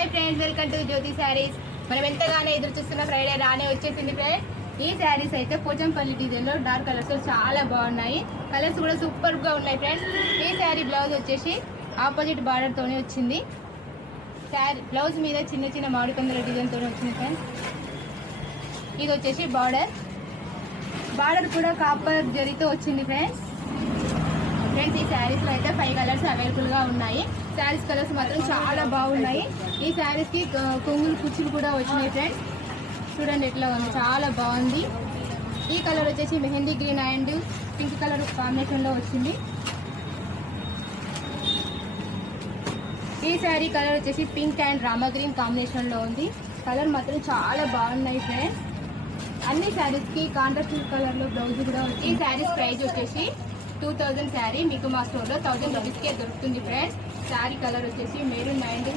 Hi friends, welcome to జ్యోతి శారీస్. మనం ఎంతగానో ఎదురు చూస్తున్న ఫ్రైడే రానే వచ్చేసింది ఫ్రెండ్స్. ఈ శారీస్ అయితే పోచంపల్లి డిజైన్ లో డార్క్ కలర్స్ చాలా బాగున్నాయి. కలర్స్ కూడా సూపర్ గా ఉన్నాయి ఫ్రెండ్స్. ఈ శారీ బ్లౌజ్ వచ్చేసి ఆపోజిట్ బార్డర్ తోనే వచ్చింది. శారీ బ్లౌజ్ మీద చిన్న చిన్న మామిడి కందుల డిజైన్ తోనే వచ్చింది ఫ్రెండ్స్. ఇది వచ్చేసి బార్డర్ కూడా కాపర్ జరీతో వచ్చింది ఫ్రెండ్స్. ఈ శారీస్ లో అయితే 5 కలర్స్ అవైలబుల్ గా ఉన్నాయి. శారీస్ కలర్స్ మాత్రం చాలా బాగున్నాయి. ఈ శారీస్ కి కొంగులు కుచ్చులు కూడా వచ్చినాయి ఫ్రెండ్స్. చూడండి ఎట్లా ఉంది, చాలా బాగుంది. ఈ కలర్ వచ్చేసి mehndi green and pink colour combination లో వచ్చింది. ఈ శారీ కలర్ వచ్చేసి pink and Rama green combination లో ఉంది. కలర్ మాత్రం చాలా బాగున్నాయి ఫ్రెండ్స్. అన్ని శారీస్ కి కాంట్రాస్ట్ కలర్ లో బ్లౌజ్ కూడా వచ్చి. ఈ శారీస్ ప్రైస్ వచ్చేసి 2000 శారీ మీకు మా స్టోర్ లో 1000 రూపీస్కే దొరుకుతుంది ఫ్రెండ్స్. శారీ కలర్ వచ్చేసి maroon and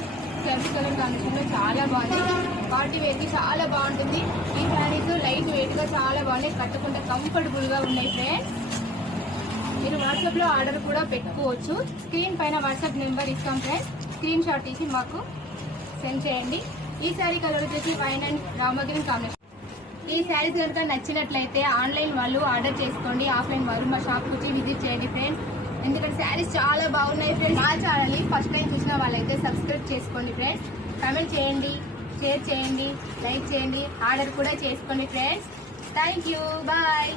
service colour combination లో చాలా బాగుంది. పార్టీ వేర్ కి చాలా బాగుంటుంది. ఈ శారీస్ లైట్ వెయిట్ గా చాలా బాగున్నాయి, కట్టుకుంటే కంఫర్టబుల్ గా ఉన్నాయి ఫ్రెండ్స్. మీరు వాట్సాప్ లో ఆర్డర్ కూడా పెట్టుకోవచ్చు. స్క్రీన్ పైన వాట్సాప్ నెంబర్ ఇస్తాం ఫ్రెండ్స్. స్క్రీన్ షాట్ తీసి మాకు సెండ్ చేయండి. ఈ శారీ కలర్ వచ్చేసి వైన్ అండ్ రామగ్రీన్ కాంబినేషన్. ఈ శారీస్ కనుక నచ్చినట్లయితే ఆన్లైన్ వాళ్ళు ఆర్డర్ చేసుకోండి, ఆఫ్లైన్ వాళ్ళు మా షాప్ వచ్చి విజిట్ చేయండి ఫ్రెండ్స్. ఎందుకంటే శారీస్ చాలా బాగున్నాయి ఫ్రెండ్స్. మా ఛానల్ని ఫస్ట్ టైం చూసిన వాళ్ళైతే సబ్స్క్రైబ్ చేసుకోండి ఫ్రెండ్స్. కామెంట్ చేయండి, షేర్ చేయండి, లైక్ చేయండి, ఆర్డర్ కూడా చేసుకోండి ఫ్రెండ్స్. Thank you, bye.